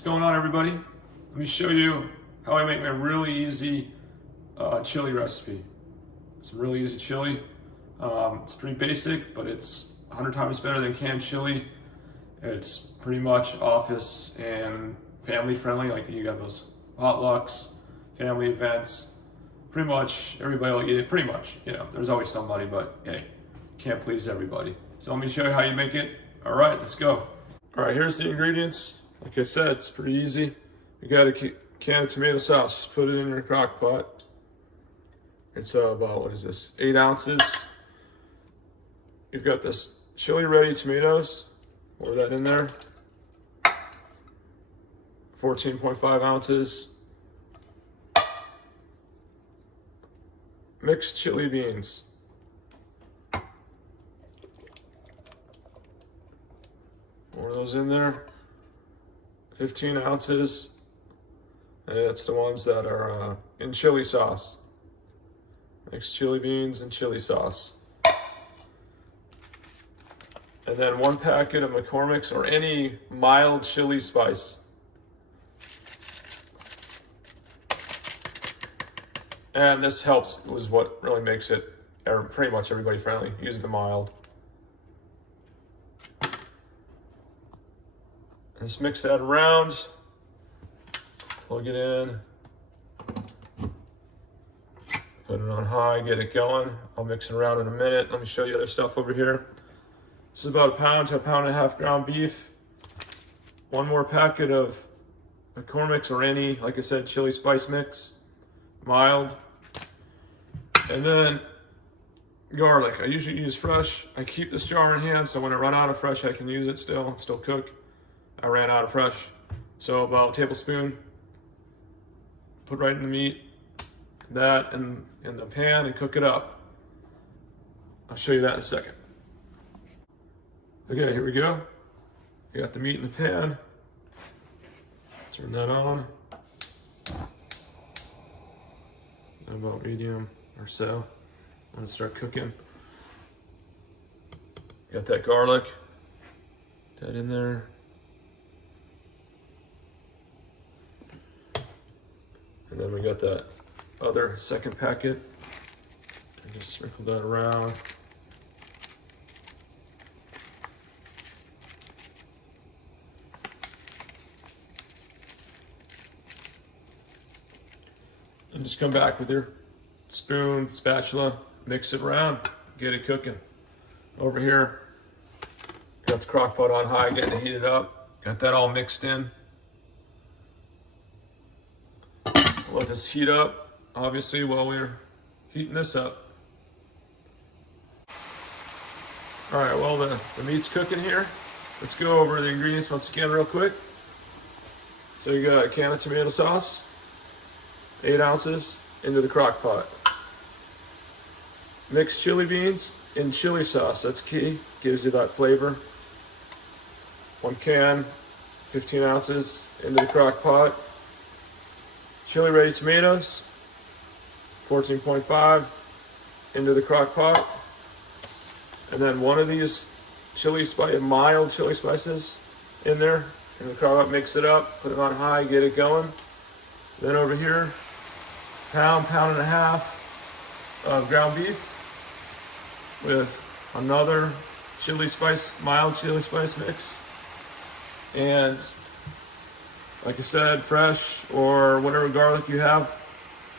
What's going on, everybody? Let me show you how I make my really easy chili recipe. Some really easy chili. It's pretty basic, but it's 100 times better than canned chili. It's pretty much office and family friendly. Like, you got those potlucks, family events. Pretty much everybody will eat it. Pretty much, you know, there's always somebody, but hey, can't please everybody. So let me show you how you make it. All right, let's go. All right, here's the ingredients. Like I said, it's pretty easy. You got a can of tomato sauce. Just put it in your crock pot. It's about, what is this, 8 ounces. You've got this chili ready tomatoes. Pour that in there. 14.5 ounces. Mixed chili beans. Pour those in there. 15 ounces. And it's the ones that are in chili sauce. Mixed chili beans and chili sauce. And then 1 packet of McCormick's or any mild chili spice. And this helps, was what really makes it pretty much everybody friendly. Use the mild. And just mix that around. Plug it in. Put it on high, get it going. I'll mix it around in a minute. Let me show you other stuff over here. This is about 1 pound to 1.5 pounds ground beef. 1 more packet of McCormick's or any, like I said, chili spice mix. Mild. And then garlic. I usually use fresh. I keep this jar in hand so when I run out of fresh I can use it still cook. I ran out of fresh. So about a tablespoon. Put right in the meat. That in the pan and cook it up. I'll show you that in a second. Okay, here we go. You got the meat in the pan. Turn that on. About medium or so. I'm gonna start cooking. Got that garlic. Put that in there. And then we got that other second packet. And just sprinkle that around. And just come back with your spoon, spatula, mix it around, get it cooking. Over here, got the crock pot on high, getting it heated up. Got that all mixed in. Let this heat up, obviously, while we're heating this up. All right, well, the meat's cooking here. Let's go over the ingredients once again real quick. So you got a can of tomato sauce, 8 ounces, into the crock pot. Mixed chili beans in chili sauce, that's key, gives you that flavor. 1 can, 15 ounces, into the crock pot. Chili ready tomatoes, 14.5, into the crock pot. And then 1 of these mild chili spices in there. In the crock pot, mix it up, put it on high, get it going. Then over here, pound and a half of ground beef with another mild chili spice mix. And like I said, fresh or whatever garlic you have,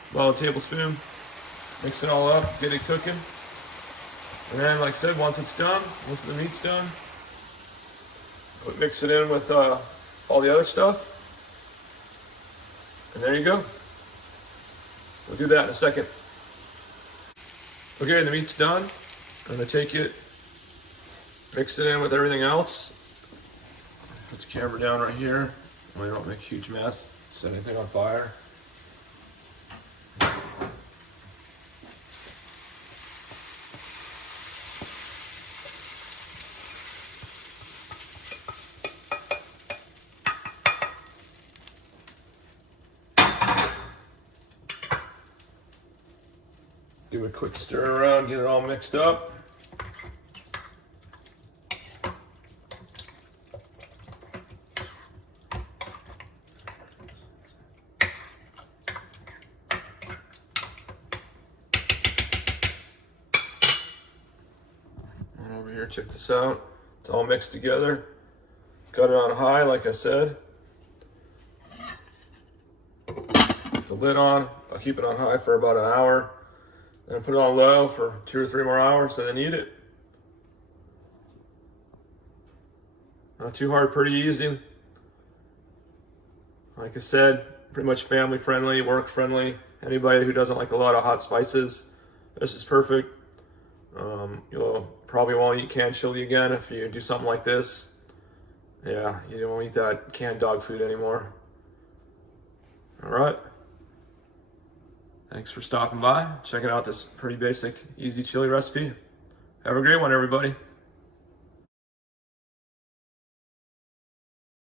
about a tablespoon. Mix it all up, get it cooking. And then, like I said, once the meat's done, mix it in with all the other stuff. And there you go. We'll do that in a second. Okay, the meat's done. I'm gonna take it, mix it in with everything else. Put the camera down right here. We don't make a huge mess. Set anything on fire. Give it a quick stir around, get it all mixed up. check this out. It's all mixed together. Got it on high, like I said. Put the lid on. I'll keep it on high for about an hour. Then put it on low for 2 or 3 more hours, and then eat it. Not too hard, pretty easy. Like I said, pretty much family friendly, work friendly. Anybody who doesn't like a lot of hot spices, this is perfect. You'll probably won't eat canned chili again if you do something like this. Yeah, you don't eat that canned dog food anymore. All right. Thanks for stopping by, checking out this pretty basic, easy chili recipe. Have a great one, everybody.